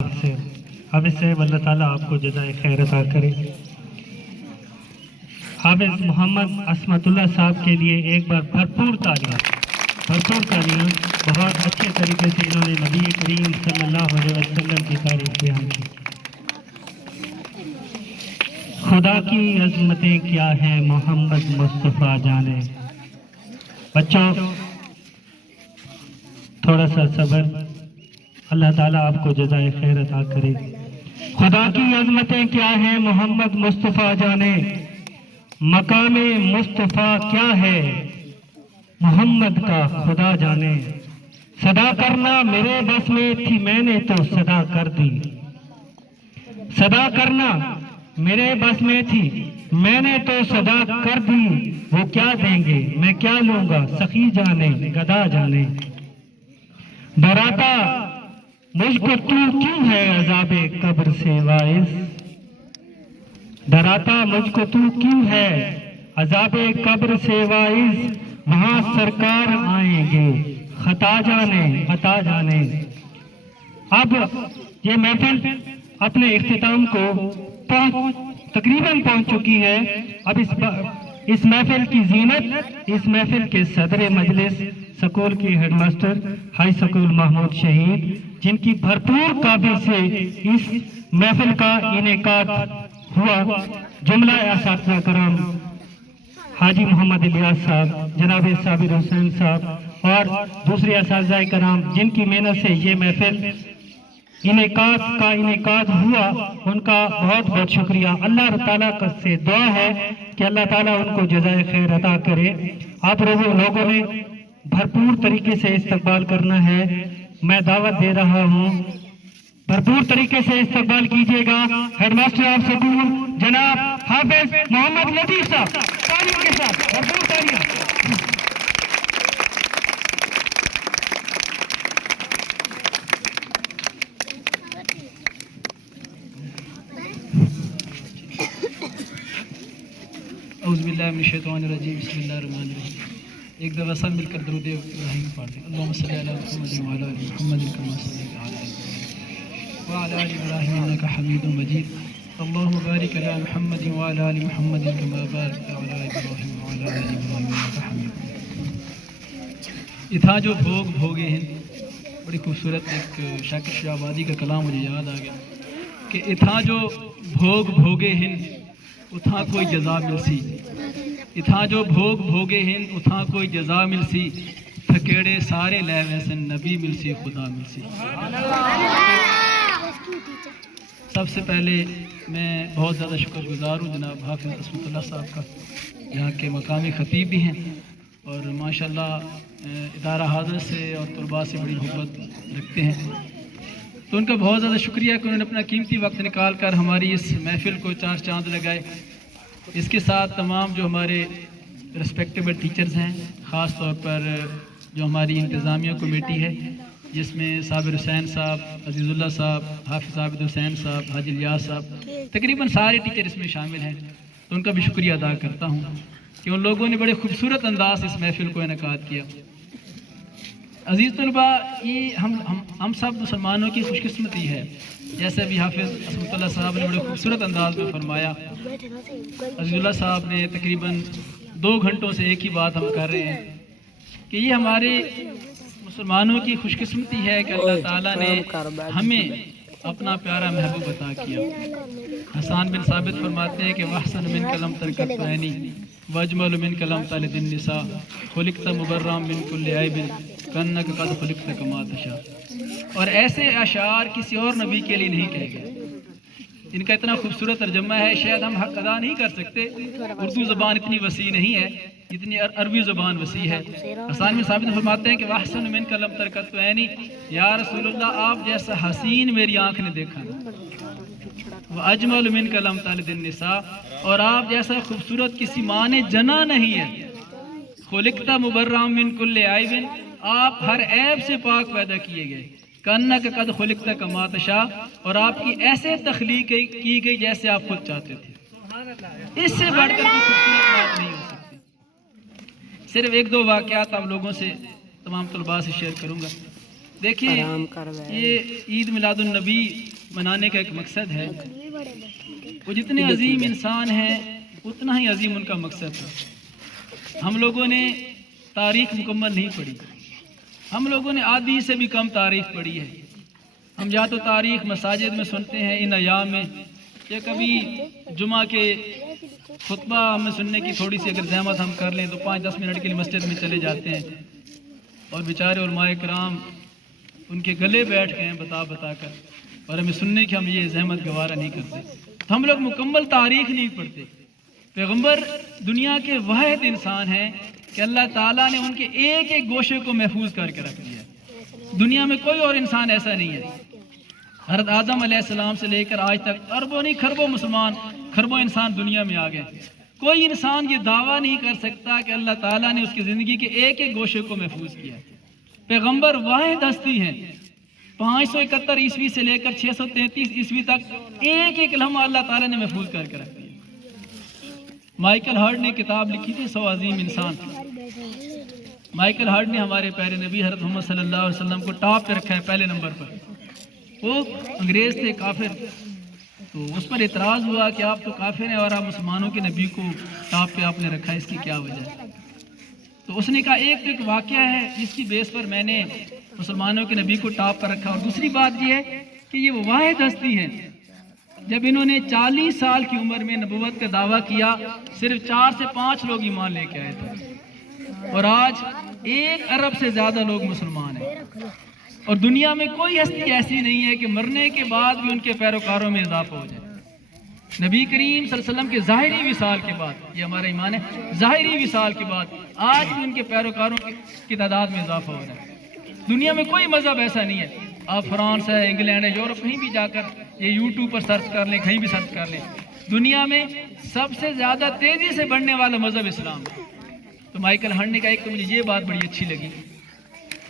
سے حافظ صاحب اللہ تعالیٰ آپ کو جزائے خیر عطا کرے۔ حافظ محمد عصمت اللہ صاحب کے لیے ایک بار بھرپور تالیاں۔ بہت اچھے طریقے سے انہوں نے نبی کریم صلی اللہ علیہ وسلم کی تعریف بیان کی۔ خدا کی عظمتیں کیا ہیں محمد مصطفیٰ جانے۔ بچوں تھوڑا سا صبر، اللہ تعالیٰ آپ کو جزائے خیر عطا کرے۔ خدا کی عظمتیں کیا ہیں محمد مصطفیٰ جانے، مقام مصطفیٰ کیا ہے محمد کا خدا جانے۔ صدا کرنا میرے بس میں تھی میں نے تو صدا کر دی، صدا کرنا میرے بس میں تھی میں نے تو صدا کر دی۔ وہ کیا دیں گے میں کیا لوں گا سخی جانے گدا جانے۔ ڈراتا مجھ کو تو کیوں ہے عذاب قبر سے واعظ، ڈراتا مجھ کو تو کیوں ہے عذاب قبر سے واعظ۔ وہاں سرکار آئیں گے خطا جانے عطا جانے۔ اب یہ محفل اپنے اختتام کو تقریباً پہنچ چکی ہے۔ اب اس محفل کی زینت، اس محفل کے صدر مجلس سکول کے head master high school Mahmood شہید، جن کی بھرپور کابی سے اس محفل کا انعقاد ہوا، جملہ اساتذہ کرام حاجی محمد الیاس صاحب، جناب صابر حسین صاحب اور دوسرے اساتذہ کرام جن کی محنت سے یہ محفل انعقاد ہوا، ان کا بہت بہت شکریہ۔ اللہ تعالیٰ سے دعا ہے کہ اللہ تعالیٰ ان کو جزائے خیر عطا کرے۔ آپ لوگوں نے بھرپور طریقے سے استقبال کرنا ہے، میں دعوت دے رہا ہوں، بھرپور طریقے سے استقبال کیجیے گا۔ ہیڈ ماسٹر آف سکول جناب حافظ محمد لطیف صاحب، تالیوں کے ساتھ بھرپور تالیاں۔ اعوذ باللہ من الشیطان الرجیم، بسم اللہ الرحمن الرحیم۔ ایک دفعہ سب مل کر درود ابراہیم پڑھتے ہیں۔ اللہم صلی علی محمد وعلی آل محمد کما صلیت علی ابراہیم وعلی آل ابراہیم انک حمید مجید۔ اللہم بارک علی محمد وعلی آل محمد کما بارکت علی ابراہیم وعلی آل ابراہیم انک حمید مجید۔ اتھا جو بھوگ بھوگے ہیں، بڑی خوبصورت ایک شاکر شاہ آبادی کا کلام مجھے یاد آ گیا کہ اتھا جو بھوگ بھوگے ہیں اتھا کوئی جزا مل سی، اتھا جو بھوگ بھوگے ہیں اتھا کوئی جزا مل سی، تھکیڑے سارے لے ویسن نبی مل سی خدا مل سی۔ سب سے پہلے میں بہت زیادہ شکر گزار ہوں جناب حافظ عصمت اللہ صاحب کا، یہاں کے مقامی خطیب بھی ہیں اور ماشاءاللہ ادارہ حاضر سے اور طلباء سے بڑی محبت رکھتے ہیں، تو ان کا بہت زیادہ شکریہ کہ انہوں نے اپنا قیمتی وقت نکال کر ہماری اس محفل کو چار چاند لگائے۔ اس کے ساتھ تمام جو ہمارے رسپیکٹیبل ٹیچرز ہیں، خاص طور پر جو ہماری انتظامیہ کمیٹی ہے جس میں صابر حسین صاحب، عزیز اللہ صاحب، حافظ عابد حسین صاحب، حاجی الیاس صاحب، تقریباً سارے ٹیچر اس میں شامل ہیں، تو ان کا بھی شکریہ ادا کرتا ہوں کہ ان لوگوں نے بڑے خوبصورت انداز اس محفل کو انعقاد کیا۔ عزیز طلباء، یہ ہم سب مسلمانوں کی خوش قسمتی ہے، جیسے بھی حافظ عصمت اللہ صاحب نے بڑے خوبصورت انداز میں فرمایا، عزیز اللہ صاحب نے تقریباً 2 گھنٹوں سے ایک ہی بات ہم کر رہے ہیں کہ یہ ہمارے مسلمانوں کی خوش قسمتی ہے کہ اللہ تعالیٰ نے ہمیں اپنا پیارا محبوب عطا کیا۔ حسان بن ثابت فرماتے ہیں کہ وَحْسَنُ مِنْكَ لَمْ تَرْكَتْ عَيْنِي وَأَجْمَلُ مِنْكَ لَمْ تَلِدِ النِّسَاءُ خُلِقْتَ مُبَرًّا مِنْ كُلِّ عَيْبٍ كَأَنَّكَ قَدْ خُلِقْتَ كَمَا تَشَاءُ۔ اور ایسے اشعار کسی اور نبی کے لیے نہیں کہے گئے، ان کا اتنا خوبصورت ترجمہ ہے، شاید ہم حق ادا نہیں کر سکتے، اردو زبان اتنی وسیع نہیں ہے جتنی عربی زبان وسیع ہے۔ حسان بن ثابت فرماتے ہیں کہ وَأَحْسَنُ مِنْكَ لَمْ تَرْكَتْ عَيْنِي، یا رسول اللہ آپ جیسا حسین میری آنکھ نے دیکھا نا، وَأَجْمَلُ مِنْكَ لَمْ تَلِدِ النِّسَاءُ، اور آپ جیسا خوبصورت کسی ماں نے جنا نہیں ہے، خُلِقْتَ مُبَرًّا مِنْ كُلِّ عَيْبٍ، آپ ہر عیب سے پاک پیدا کیے گئے، کَأَنَّكَ قَدْ خُلِقْتَ كَمَا تَشَاءُ، اور آپ کی ایسے تخلیق کی گئی جیسے آپ خود چاہتے تھے۔ اس سے بڑھ کر کوئی خوبصورت بات نہیں ہو سکتی۔ صرف 1-2 واقعات آپ لوگوں سے، تمام طلباء سے شیئر کروں گا۔ دیکھیں یہ عید میلاد النبی منانے کا ایک مقصد ہے، وہ جتنے عظیم انسان ہیں اتنا ہی عظیم ان کا مقصد تھا۔ ہم لوگوں نے تاریخ مکمل نہیں پڑھی، ہم لوگوں نے آدھی سے بھی کم تاریخ پڑھی ہے۔ ہم یا تو تاریخ مساجد میں سنتے ہیں ان ایام میں، یا کبھی جمعہ کے خطبہ ہمیں سننے کی تھوڑی سی اگر زحمت ہم کر لیں تو 5-10 منٹ کے لیے مسجد میں چلے جاتے ہیں، اور بیچارے علماء کرام ان کے گلے بیٹھ گئے ہیں بتا بتا کر، اور ہمیں سننے کی ہم یہ زحمت گوارہ نہیں کرتے۔ تو ہم لوگ مکمل تاریخ نہیں پڑھتے۔ پیغمبر دنیا کے واحد انسان ہیں کہ اللہ تعالیٰ نے ان کے ایک ایک گوشے کو محفوظ کر کے رکھ دیا ہے۔ دنیا میں کوئی اور انسان ایسا نہیں ہے۔ حضرت آدم علیہ السلام سے لے کر آج تک اربوں نہیں کھربوں مسلمان، کھربوں انسان دنیا میں آ گئے۔ کوئی انسان یہ دعویٰ نہیں کر سکتا کہ اللہ تعالیٰ نے اس کی زندگی کے ایک ایک گوشے کو محفوظ کیا۔ پیغمبر واحد ہستی ہیں، 571 عیسوی سے لے کر 633 عیسوی تک ایک ایک لمحہ اللہ تعالیٰ نے محفوظ کر کے رکھ دیا۔ مائیکل ہارٹ نے کتاب لکھی تھی 100 عظیم انسان۔ مائیکل ہارٹ نے ہمارے پیارے نبی حضرت محمد صلی اللہ علیہ وسلم کو ٹاپ پہ رکھا ہے، پہلے نمبر پر۔ وہ انگریز تھے، کافر، تو اس پر اعتراض ہوا کہ آپ تو کافر ہیں اور آپ مسلمانوں کے نبی کو ٹاپ پہ آپ نے رکھا ہے، اس کی کیا وجہ ہے؟ تو اس نے کہا ایک واقعہ ہے جس کی بیس پر میں نے مسلمانوں کے نبی کو ٹاپ پر رکھا، اور دوسری بات یہ ہے کہ یہ وہ واحد ہستی ہیں جب انہوں نے 40 سال کی عمر میں نبوت کا دعویٰ کیا، صرف 4 سے 5 لوگ ایمان لے کے آئے تھے، اور آج 1 ارب سے زیادہ لوگ مسلمان ہیں، اور دنیا میں کوئی ہستی ایسی نہیں ہے کہ مرنے کے بعد بھی ان کے پیروکاروں میں اضافہ ہو جائے۔ نبی کریم صلی اللہ علیہ وسلم کے ظاہری وصال کے بعد، یہ ہمارا ایمان ہے، ظاہری وصال کے بعد آج بھی ان کے پیروکاروں کی تعداد میں اضافہ ہو رہا ہے۔ دنیا میں کوئی مذہب ایسا نہیں ہے، آپ فرانس ہے، انگلینڈ ہے، یورپ، کہیں بھی جا کر یہ یوٹیوب پر سرچ کر لیں، کہیں بھی سرچ کر لیں، دنیا میں سب سے زیادہ تیزی سے بڑھنے والا مذہب اسلام ہے۔ تو مائیکل ہارٹ نے کہا ایک تو مجھے یہ بات بڑی اچھی لگی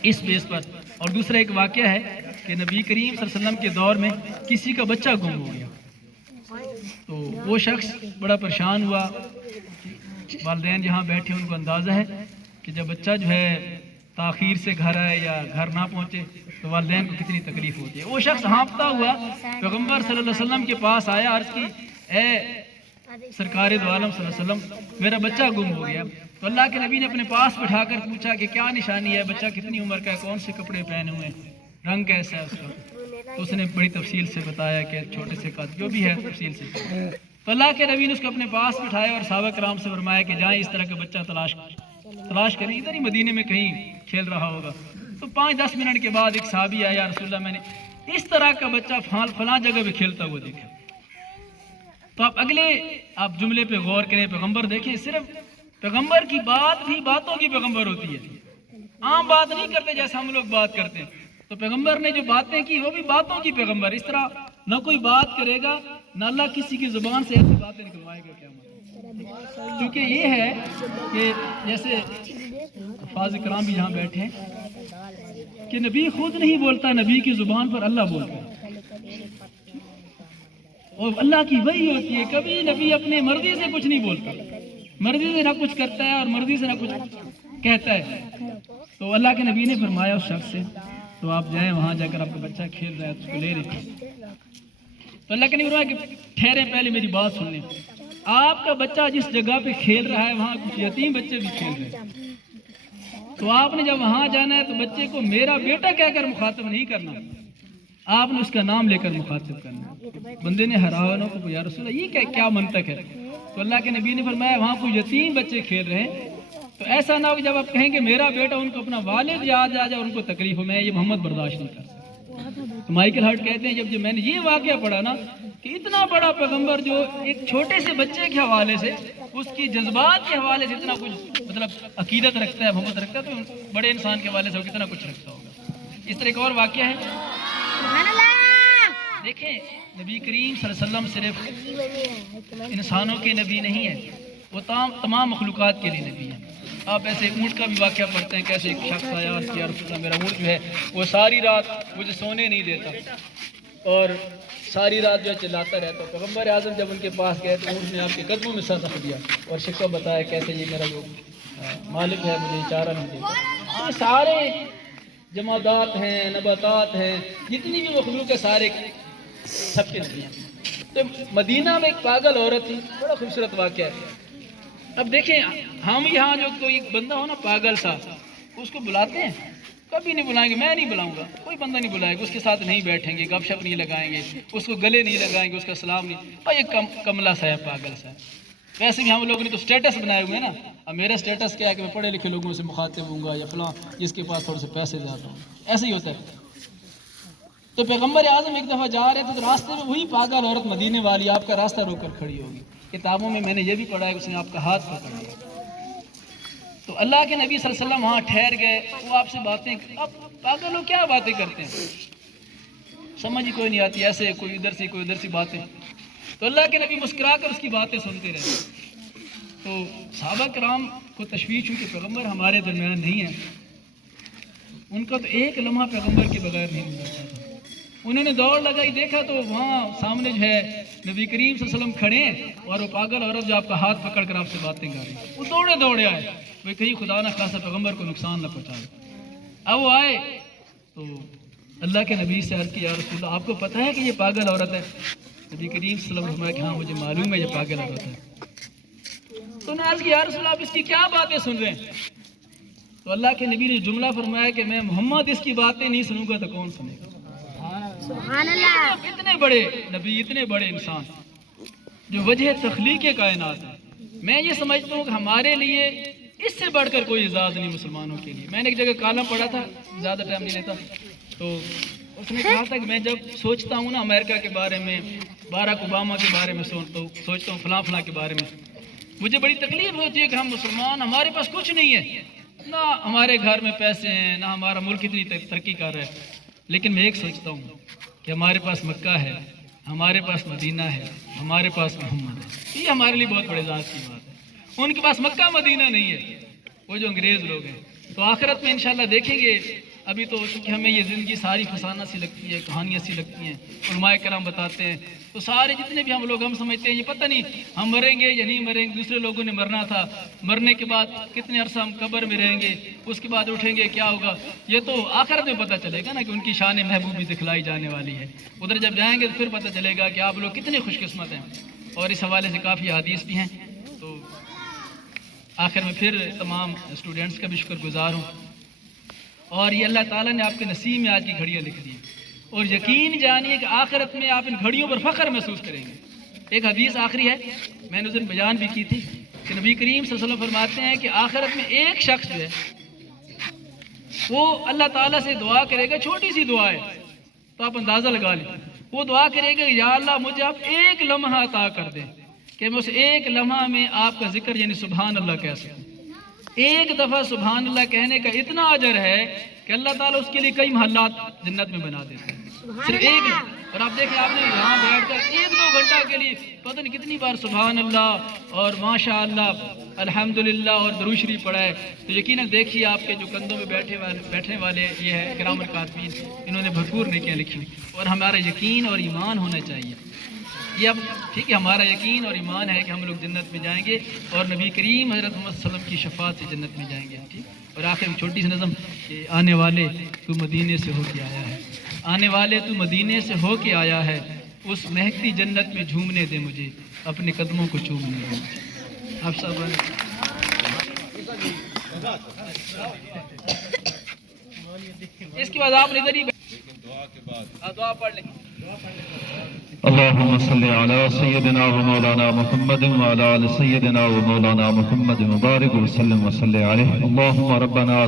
اس بیس پر، اور دوسرا ایک واقعہ ہے کہ نبی کریم صلی اللہ علیہ وسلم کے دور میں کسی کا بچہ گم ہو گیا، تو وہ شخص بڑا پریشان ہوا۔ والدین جہاں بیٹھے ان کو اندازہ ہے کہ جب بچہ جو ہے تاخیر سے گھر آئے یا گھر نہ پہنچے تو والدین کو کتنی تکلیف ہوتی ہے۔ وہ شخص ہانپتا ہوا پیغمبر صلی اللہ علیہ وسلم کے پاس آیا، عرض کی اے سرکار دو عالم صلی اللہ علیہ وسلم میرا بچہ گم ہو گیا۔ تو اللہ کے نبی نے اپنے پاس بٹھا کر پوچھا کہ کیا نشانی ہے، بچہ کتنی عمر کا ہے، کون سے کپڑے پہنے ہوئے ہیں، رنگ کیسا ہے اس کا؟ تو اس نے بڑی تفصیل سے بتایا کہ چھوٹے سے قد، جو بھی ہے تفصیل سے۔ تو اللہ کے نبی نے اس کو اپنے پاس بٹھایا اور صحابہ کرام سے فرمایا کہ جائیں اس طرح کا بچہ تلاش کریں، ادھر ہی مدینے میں کہیں کھیل رہا ہوگا۔ تو 5-10 منٹ کے بعد ایک صحابی آیا، یا رسول اللہ میں نے اس طرح کا بچہ فلاں جگہ پہ کھیلتا ہوا دیکھا۔ تو آپ جملے پہ غور کریں، پیغمبر دیکھیں، صرف پیغمبر کی بات بھی باتوں کی پیغمبر ہوتی ہے، عام بات نہیں کرتے جیسے ہم لوگ بات کرتے ہیں۔ تو پیغمبر نے جو باتیں کی وہ بھی باتوں کی پیغمبر، اس طرح نہ کوئی بات کرے گا نہ اللہ کسی کی زبان سے ایسی باتیں نکلوائے گا قیامت۔ کیونکہ یہ ہے کہ جیسے حفاظ کرام بھی یہاں بیٹھے ہیں کہ نبی خود نہیں بولتا، نبی کی زبان پر اللہ بولتا ہے، اور اللہ کی وحی ہوتی ہے۔ کبھی نبی اپنے مرضی سے کچھ نہیں بولتا، مرضی سے نہ کچھ کرتا ہے اور مرضی سے نہ کچھ کہتا ہے۔ تو اللہ کے نبی نے فرمایا اس شخص سے، تو آپ جائیں وہاں جا کر آپ کا بچہ کھیل رہا ہے تو اس کو لے رہے۔ تو اللہ کے نبی فرمایا کہ ٹھہرے، پہلے میری بات سن لیں، آپ کا بچہ جس جگہ پہ کھیل رہا ہے وہاں کچھ یتیم بچے بھی کھیل رہے ہیں، تو آپ نے جب وہاں جانا ہے تو بچے کو میرا بیٹا کہہ کر مخاطب نہیں کرنا، آپ نے اس کا نام لے کر مخاطب کرنا۔ بندے نے حیران ہو کہ یا رسول اللہ یہ کیا منطق ہے؟ تو اللہ کے نبی نے فرمایا وہاں کوئی یتیم بچے کھیل رہے ہیں، تو ایسا نہ ہو کہ جب آپ کہیں کہ میرا بیٹا، ان کو اپنا والد یاد آ جائے، ان کو تکلیف ہو، میں یہ محمد برداشت نہیں کر سکتا۔ تو مائیکل ہارٹ کہتے ہیں جب میں نے یہ واقعہ پڑھا نا کہ اتنا بڑا پیغمبر جو ایک چھوٹے سے بچے کے حوالے سے، اس کی جذبات کے حوالے سے اتنا کچھ مطلب عقیدت رکھتا ہے، محبت رکھتا ہے، تو بڑے انسان کے حوالے سے وہ کتنا کچھ رکھتا ہوگا۔ اس طرح ایک اور واقعہ ہے، دیکھیں نبی کریم صلی اللہ علیہ وسلم صرف انسانوں کے نبی نہیں ہے، وہ تمام مخلوقات کے لیے نبی ہیں۔ آپ ایسے اونٹ کا بھی واقعہ پڑھتے ہیں، کیسے ایک شخص آیا اور کیا رسول اللہ میرا اونٹ جو ہے وہ ساری رات مجھے سونے نہیں دیتا اور ساری رات جو ہے چلاتا رہتا۔ پیغمبر اعظم جب ان کے پاس گئے تو اونٹ نے آپ کے قدموں میں سر رکھ دیا اور شکوہ بتایا کیسے یہ میرا جو مالک ہے مجھے چارہ نہیں دیتا۔ یہ سارے جمادات ہیں، نباتات ہیں، جتنی بھی مخلوق ہے سارے سب کے نبی ہیں۔ تو مدینہ میں ایک پاگل عورت تھی، بڑا خوبصورت واقعہ ہے۔ اب دیکھیں ہم یہاں جو کوئی بندہ ہو نا پاگل سا، اس کو بلاتے ہیں؟ کبھی نہیں بلائیں گے، میں نہیں بلاؤں گا، کوئی بندہ نہیں بلائے گا، اس کے ساتھ نہیں بیٹھیں گے، گپ شپ نہیں لگائیں گے، اس کو گلے نہیں لگائیں گے، اس کا سلام نہیں، اور یہ کملا سا ہے، پاگل سا ہے۔ ویسے بھی ہم لوگوں نے تو سٹیٹس بنائے ہوئے ہیں نا، اب میرا سٹیٹس کیا ہے کہ میں پڑھے لکھے لوگوں سے مخاطب ہوں گا یا فلاں جس کے پاس تھوڑے سے پیسے زیادہ ہوں، ایسے ہی ہوتا ہے۔ تو پیغمبر اعظم ایک دفعہ جا رہے تھے تو راستے میں وہی پاگل عورت مدینے والی آپ کا راستہ روک کر کھڑی ہوگی۔ کتابوں میں نے یہ بھی پڑھا ہے کہ اس نے آپ کا ہاتھ پکڑ لیا۔ تو اللہ کے نبی صلی اللہ علیہ وسلم وہاں ٹھہر گئے، وہ آپ سے باتیں، اب پاگل لوگ کیا باتیں کرتے ہیں، سمجھ ہی کوئی نہیں آتی، ایسے کوئی ادھر سے کوئی ادھر سے باتیں۔ تو اللہ کے نبی مسکرا کر اس کی باتیں سنتے رہے۔ تو صحابہ کرام کو تشویش ہوئی کہ پیغمبر ہمارے درمیان نہیں ہے، ان کا تو ایک لمحہ پیغمبر کے بغیر نہیں گزرتا تھا۔ انہوں نے دوڑ لگائی، دیکھا تو وہاں سامنے جو ہے نبی کریم صلی اللہ علیہ وسلم کھڑے ہیں اور وہ پاگل عورت جو آپ کا ہاتھ پکڑ کر آپ سے باتیں کر رہی ہے، وہ دوڑے دوڑے آئے، وہ کہیں خدا نہ خاصا پیغمبر کو نقصان نہ پہنچائے۔ اب وہ آئے تو اللہ کے نبی سے عرض کی، یا رسول اللہ آپ کو پتہ ہے کہ یہ پاگل عورت ہے؟ نبی کریم صلی اللہ علیہ وسلم نے کہ ہاں مجھے معلوم ہے یہ پاگل عورت ہے۔ تو نے عرض کی، یا رسول اللہ آپ اس کی کیا باتیں سن رہے ہیں؟ تو اللہ کے نبی نے جملہ فرمایا کہ میں محمد اس کی باتیں نہیں سنوں گا تو کون سنے گا؟ سبحان اللہ۔ اتنے بڑے نبی، اتنے بڑے انسان جو وجہ تخلیق کائنات ہے، میں یہ سمجھتا ہوں کہ ہمارے لیے اس سے بڑھ کر کوئی اعزاز نہیں مسلمانوں کے لیے۔ میں نے ایک جگہ کالم پڑھا تھا، زیادہ ٹائم نہیں لیتا، تو اس نے کہا تھا کہ میں جب سوچتا ہوں نا امریکہ کے بارے میں، باراک اوباما کے بارے میں سوچتا ہوں فلاں فلاں کے بارے میں، مجھے بڑی تکلیف ہوتی ہے کہ ہم مسلمان، ہمارے پاس کچھ نہیں ہے، نہ ہمارے گھر میں پیسے ہیں، نہ ہمارا ملک اتنی ترقی کر رہا ہے، لیکن میں ایک سوچتا ہوں کہ ہمارے پاس مکہ ہے، ہمارے پاس مدینہ ہے، ہمارے پاس محمد ہے۔ یہ ہمارے لیے بہت بڑے اعزاز کی بات ہے۔ ان کے پاس مکہ مدینہ نہیں ہے، وہ جو انگریز لوگ ہیں۔ تو آخرت میں انشاءاللہ دیکھیں گے، ابھی تو چونکہ ہمیں یہ زندگی ساری فسانہ سی لگتی ہے، کہانیاں سی لگتی ہیں، علماء کرام بتاتے ہیں، تو سارے جتنے بھی ہم لوگ ہم سمجھتے ہیں یہ پتہ نہیں ہم مریں گے یا نہیں مریں گے، دوسرے لوگوں نے مرنا تھا، مرنے کے بعد کتنے عرصہ ہم قبر میں رہیں گے، اس کے بعد اٹھیں گے کیا ہوگا، یہ تو آخرت میں پتہ چلے گا نا کہ ان کی شان محبوبی دکھلائی جانے والی ہے۔ ادھر جب جائیں گے تو پھر پتہ چلے گا کہ آپ لوگ کتنے خوش قسمت ہیں۔ اور اس حوالے سے کافی حدیث بھی ہیں۔ تو آخر میں پھر تمام اسٹوڈنٹس کا بھی شکر گزار ہوں، اور یہ اللہ تعالیٰ نے آپ کے نصیب میں آج کی گھڑیاں لکھ دی ہیں، اور یقین جانیے کہ آخرت میں آپ ان گھڑیوں پر فخر محسوس کریں گے۔ ایک حدیث آخری ہے، میں نے اس دن بیان بھی کی تھی کہ نبی کریم صلی اللہ علیہ وسلم فرماتے ہیں کہ آخرت میں ایک شخص جو ہے وہ اللہ تعالیٰ سے دعا کرے گا، چھوٹی سی دعا ہے تو آپ اندازہ لگا لیں، وہ دعا کرے گا یا اللہ مجھے آپ ایک لمحہ عطا کر دیں کہ میں اس ایک لمحہ میں آپ کا ذکر یعنی سبحان اللہ کہہ سکوں۔ ایک دفعہ سبحان اللہ کہنے کا اتنا اجر ہے کہ اللہ تعالیٰ اس کے لیے کئی محلات جنت میں بنا دیتے ہیں، صرف ایک۔ اور آپ دیکھیں آپ نے یہاں بیٹھ کر 1-2 گھنٹہ کے لیے پتہ نہیں کتنی بار سبحان اللہ اور ماشاء اللہ الحمدللہ اور درود شریف پڑھا ہے، تو یقیناً دیکھیے آپ کے جو کندھوں میں بیٹھنے والے یہ ہے کرام الکاتبین، انہوں نے بھرپور نیکیاں لکھی، اور ہمارا یقین اور ایمان ہونا چاہیے۔ یہ اب ٹھیک ہے، ہمارا یقین اور ایمان ہے کہ ہم لوگ جنت میں جائیں گے اور نبی کریم حضرت محمد صلی اللہ علیہ وسلم کی شفاعت سے جنت میں جائیں گے، ٹھیک۔ اور آخر میں چھوٹی سی نظم کہ آنے والے تو مدینے سے ہو کے آیا ہے، آنے والے تو مدینے سے ہو کے آیا ہے، اس مہکتی جنت میں جھومنے دے مجھے، اپنے قدموں کو چومنے دے مجھے۔ آپ سب اس کے بعد آپ نے دعا پڑھ لیں۔ اللهم صل على سيدنا ومولانا محمد وعلى آل سيدنا ومولانا محمد وبارك وسلم عليه. اللهم ربنا